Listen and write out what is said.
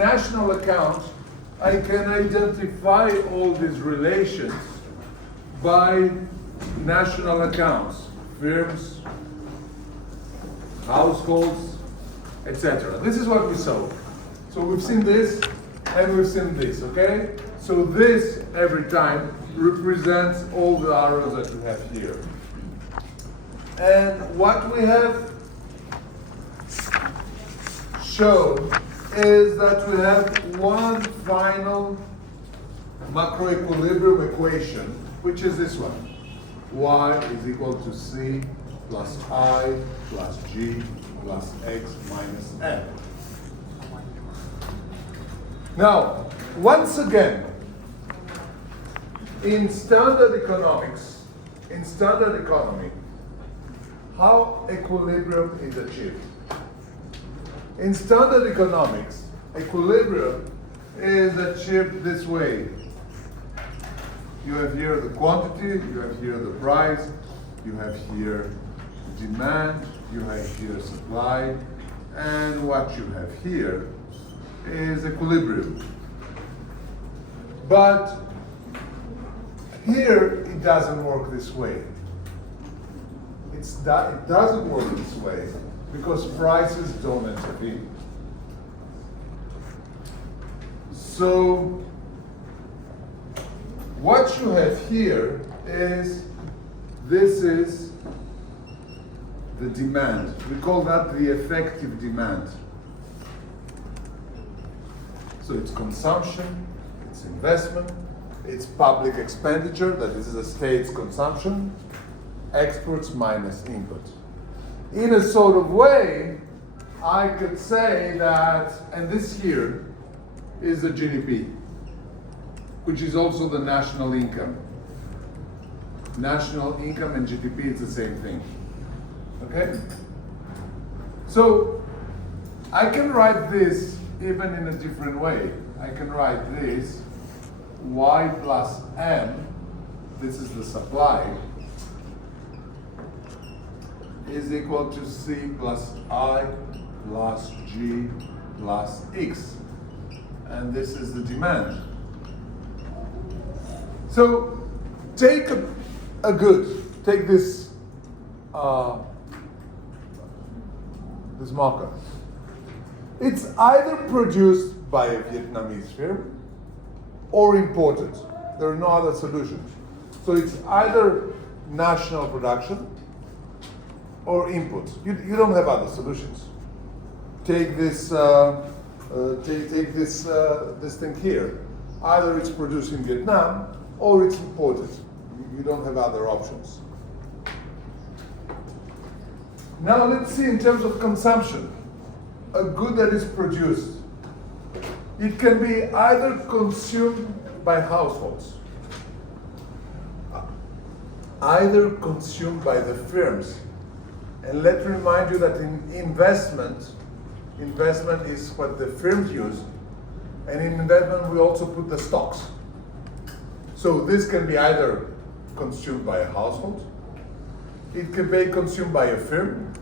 national account, I can identify all these relations by national accounts, firms, households, etc. This is what we saw. So we've seen this and we've seen this, okay? So this, every time, represents all the arrows that we have here. And what we have shown is that we have one final macroequilibrium equation, which is this one. Y is equal to C plus I plus G plus X minus M. Now, once again, in standard economics, in standard economy, how equilibrium is achieved? In standard economics, equilibrium is achieved this way. You have here the quantity, you have here the price, you have here demand, you have here supply, and what you have here is equilibrium. But here it doesn't work this way. It doesn't work this way because prices don't intervene. So what you have here is, this is the demand. We call that the effective demand. So it's consumption, it's investment, it's public expenditure, that is the state's consumption, exports minus input. In a sort of way, I could say that, and this here is the GDP, which is also the national income. National income and GDP is the same thing. Okay? So I can write this even in a different way. I can write this Y plus M, this is the supply, is equal to C plus I plus G plus X. And this is the demand. So take a good, take this this marker. It's either produced by a Vietnamese firm or imported. There are no other solutions. So it's either national production or input. You don't have other solutions. Take this take this thing here. Either it's produced in Vietnam or it's imported. You don't have other options. Now let's see in terms of consumption. A good that is produced, it can be either consumed by households, either consumed by the firms. And let me remind you that in investment is what the firms use, and in investment we also put the stocks. So this can be either consumed by a household, it can be consumed by a firm,